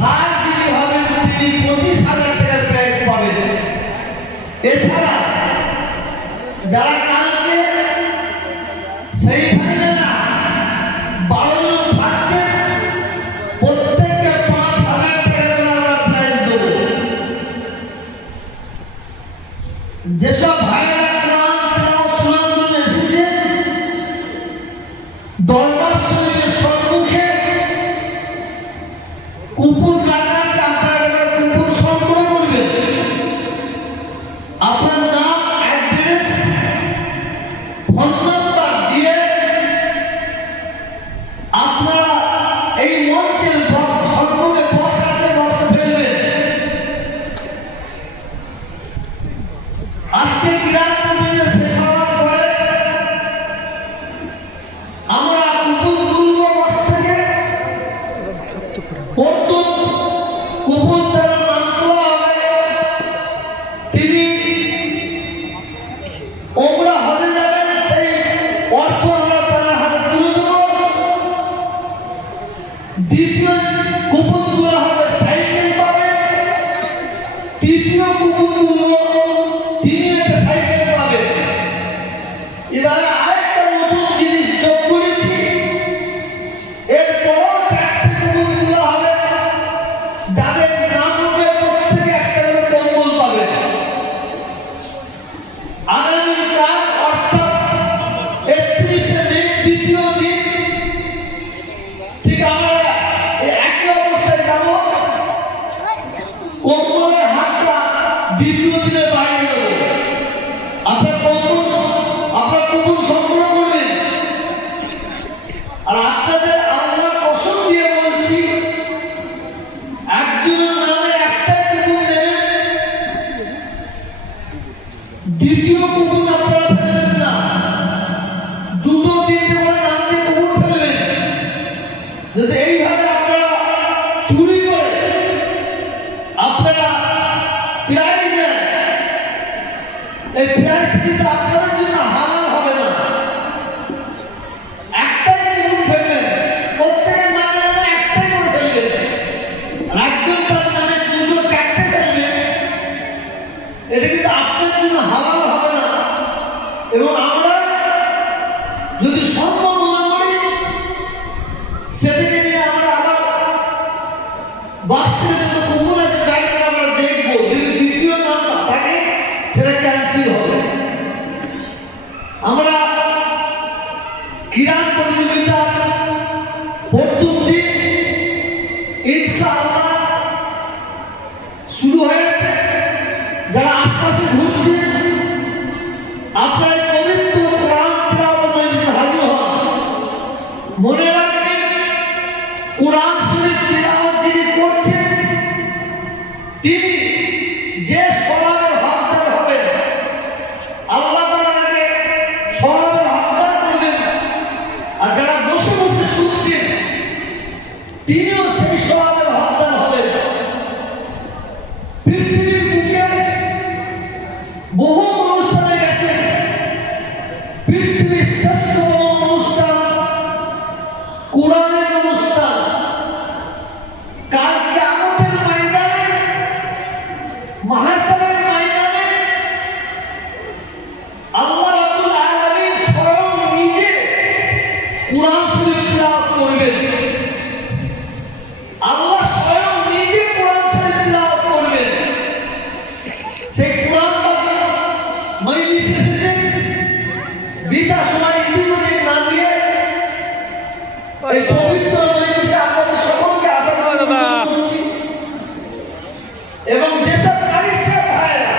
Third যিনি হবেন তিনি 25,000 টাকার প্রাইজ পাবেন। এছাড়া যারা কালকে সেমিফাইনালে 12 জন থাকছেন প্রত্যেককে 5,000 টাকা করে আমরা প্রাইজ দেব। যেসব ভাইয়েরা কোরআন শোনার জন্য এসেছে দরবার শরীফের সম্মুখে কুপন রাখা আছে, আপনারা কুপন সংগ্রহ করবেন। আপনার নাম, অ্যাড্রেস, ফোন নাম্বার দিয়ে আপনারা এই মঞ্চের সম্মুখে বক্স আছে, বক্সে ফেলবেন। আজকে বিরাট প্রতিযোগিতা শেষ হওয়ার পরে আমরা কুপন তুলব বক্স থেকে। প্রথম কুপন দ্বারা নাম তোলা হবে তিনি ওমরা হজে যাবেন, সেই অর্থ আমরা তার হাতে তুলে দেব। দ্বিতীয় কুপন তোলা হবে সাইকেল পাবেন। তৃতীয় কুপন তুলব তিনি একটা সাইকেল পাবেন। এবারে আরেকটা নতুন জিনিস যোগ করেছি, এরপরও 4টে কুপন তোলা হবে। যাদের নাম উঠবে প্রত্যেকে একটা করে কম্বল পাবেন। আগামীকাল অর্থাৎ 31শে মে দ্বিতীয় দিন ঠিক আমরা একই অবস্থায় যাব। কম্বলের হাতটা দ্বিতীয় দিনের বাইরে দেব। আপনার কুপন সংগ্রহ করবেন। আর আপনাদের আল্লাহর কসম দিয়ে বলছি, একজনের নামে একটাই কুপন দেবেন। দ্বিতীয় কুপন আপনারা ফেলবেন না, 2-3টে করে নাম দিয়ে কুপন ফেলবেন। যদি এইভাবে আপনারা চুরি করে আপনারা প্রাইজ নেন, এই প্রাইজ কিন্তু আপনাদের জন্য হালাল হবে না। একটাই কুপন ফেলবেন, প্রত্যেকের নামে একটাই করে ফেলবেন। একজন তার নামে 2-4টে ফেলবেন, এটা কিন্তু আপনার জন্য হালাল হবে না। এবং আমরা যদি সম্ভব মনে করি সেটাকে নিয়ে আমরা আবার বাস্তবে যত কুপন আছে তাইটা আমরা দেখবো। যদি দ্বিতীয় নাম না থাকে সেটা ক্যান্সেল হবে। আমরা ক্রীড়া প্রতিযোগিতা প্রথম দিন ইনশাআল্লাহ শুরু হয়েছে। যারা আশপাশে ঘুরছেন আপনার পবিত্র কোরআন তিলাওয়াত মজলিসে হাজির হন। মনে রাখবেন, কোরআন শরীফ তিলাওয়াত যিনি করছেন তিনি যে সওয়াবের হকদার হবেন, আল্লাহ তাআলা তাকে সওয়াবের হকদার করবেন। আর যারা বসে বসে শুনছেন তিনিও সেই সওয়াবের হকদার হবেন। পৃথিবীর বুকে বহু অনুষ্ঠানে গেছে, পৃথিবীর শ্রেষ্ঠ অনুষ্ঠান কোরআনের অনুষ্ঠান। কাল কিয়ামতের ময়দানে, মাহশরের ময়দানে আল্লাহ রাব্বুল আলামিন স্বয়ং নিজে কোরআন শরীফ তিলাওয়াত করবেন। আল্লাহ স্বয়ং নিজে কোরআন শরীফ তিলাওয়াত করবেন। সেই কোরআন মজলিসে এসেছেন বিনা সময় ইতিমধ্যে না দিয়ে এই পবিত্র মজলিসে আপনাদের সকলকে আশা করছি। এবং যেসব কারিশা ভাইরা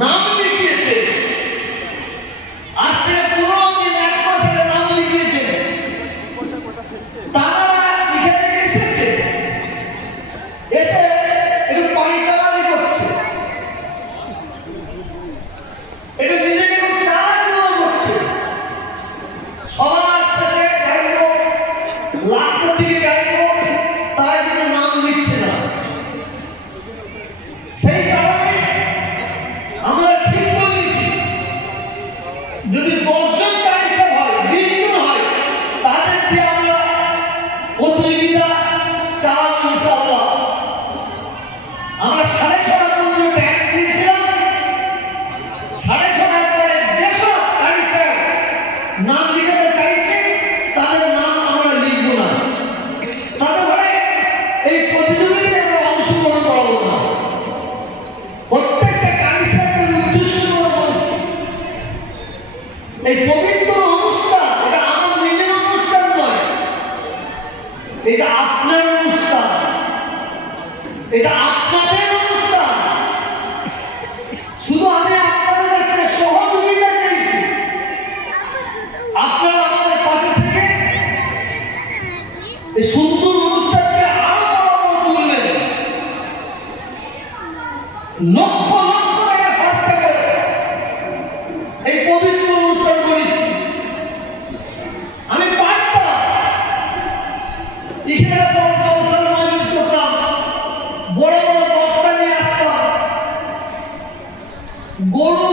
নাম লিখিয়েছে, আজ থেকে 15 দিন 1 মাস আগে নাম লিখিয়েছে, তারা এখানে এসেছে, এসে একটু পায়তারামি করছে, একটু নিজেকে খুব চালাক মনে করছে। সবার শেষে গাইব, লাস্টের দিকে গাইব, তাই কিন্তু নাম লিখছে না। সেই কারণে আমরা ঠিক বলেছি, যদি 10 জন কারিশা হয়, 20 জন হয়, তাদের দিয়ে আমরা প্রতিযোগিতা এটা আপনার অনুষ্ঠান, এটা আপনাদের অনুষ্ঠান। শুধু আমি আপনাদের কাছে সহযোগিতা চাইছি, আপনারা আমাদের পাশে থেকে এই সুন্দর অনুষ্ঠানকে আরো বড় করে তুলবেন। লক্ষ লক্ষ টাকা খরচা করে এই পবিত্র অনুষ্ঠান করেছি। আমি পারতাম এখানে বড় জলসার মাইলিশ করতাম, বড় বড় বক্তা নিয়ে আসতাম, গরু